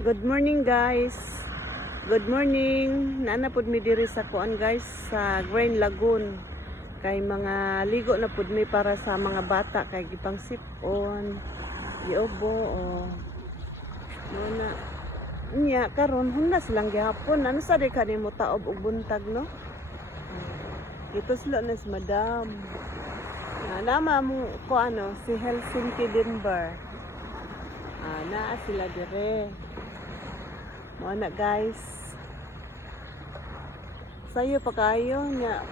Good morning guys. Good morning. Naana pud mi diri sa kuan guys sa Green Lagoon. Kay mga ligo na pud mi para sa mga bata kay gipang sipon, giobo o muna. Nya karon hunas lang gihapon. Ano sa di kanimo taob ug buntag no? Ito sila na si Madam. Nama mo ko ano si Helsinki Denver. Naa sila dire. Mo na guys. Sayo pa kayo nya.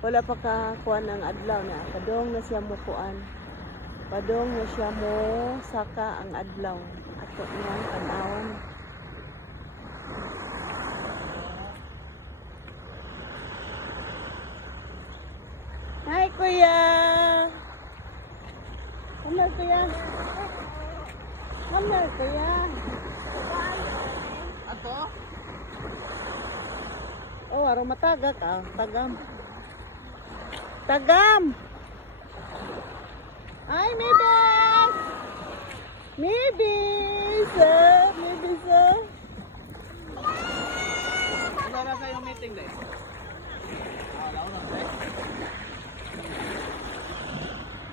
Wala pa ka kuan ang adlaw na. Padong na siya mo kuan. Padong na siya mo saka ang adlaw. Ato niya tan-awan. Hi kuya. Ano kuya? Ano kuya? Ato? Oh, araw matagak ah. Tagam. Tagam! Hi, Mibis! Mibis! Mibis! Ano na sa yung meeting day?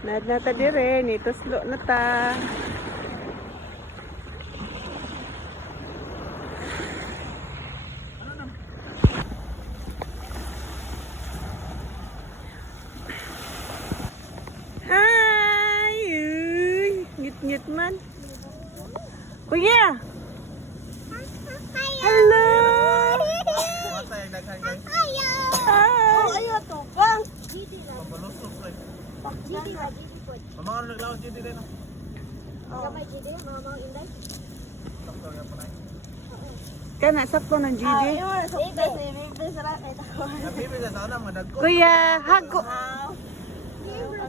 Nad na ta dire, nituslo na ta. Hi! Ngit-ngit man. Kuya! Hello! Mata yung daghan guys. Hi! Ayo to, bang. Papalusok like. GD ba, GD po. Mga ano naglawas dito din no? Gamay GD, mga inday. Sakto nga pa na. Kana sakto ng GD. Baby, sara kay tawo. Nabibi sa taon na madagko. Kuya, hago.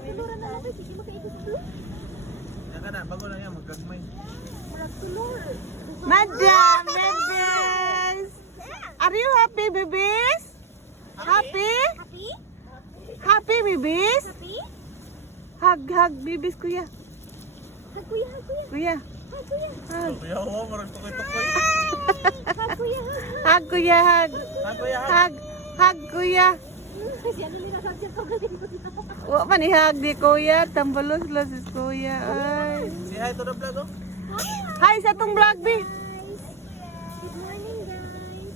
Tuluran na lang, sige makaikot to. Yan ka na, bago na yan, magkagmay. Tulor. Madam, babies! Are you happy, babies? Happy? Happy? Happy, babies? Happy? Hug, babies, kuya. Hag kuya, hag kuya. Kuya, Hag kuya. hug. Kuya, oo, marag tukoy-tukoy. Hag kuya. Hug, kuya, hug. Ha, kuya, ha? Hug, hug, kuya. Kasi ano nila sabi ko galing ko. Wa man ihag di kuya, tambalos la si kuya. Ay. Say hi to the vlog, oh. Hi sa tong vlog, bi. Good morning, guys.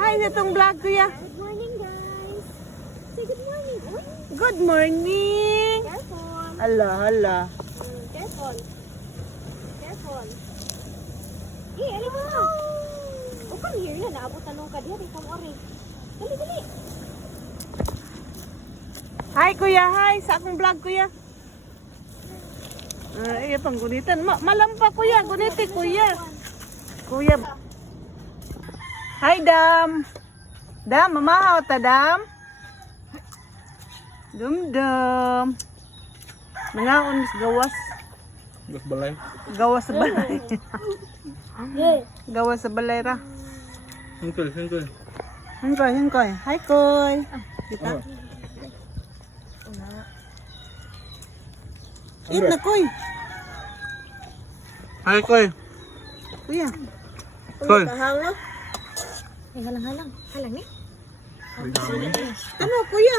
Hi sa tong vlog, kuya. Good morning, guys. Say good morning. Uy, Good morning. careful. Hala. Careful. Careful. Eh, ano mo? Oh, come here na. Naabot na nung kadiya. Come ori. Dali, dali. Hi kuya, hi sa akong vlog kuya. Ay, pang gunitan. Malampa kuya, guniti kuya. Kuya. Hi Dam. Dam, mamahaw ta Dam. Dum-dum. Nangaon is gawas. Gus balay. Gawas sa balay. Yeah. Gawas sa balay ra. Hingkoy. Hingkoy. Hi koy. Kita. Eat na koy. Hi, Koy. Kuya. Koy. Kahalo. Eh, halang-halang. Halang ni. Ano kuya?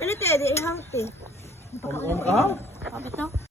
Ano tayo? Di ihang te. Ah? Kapit no?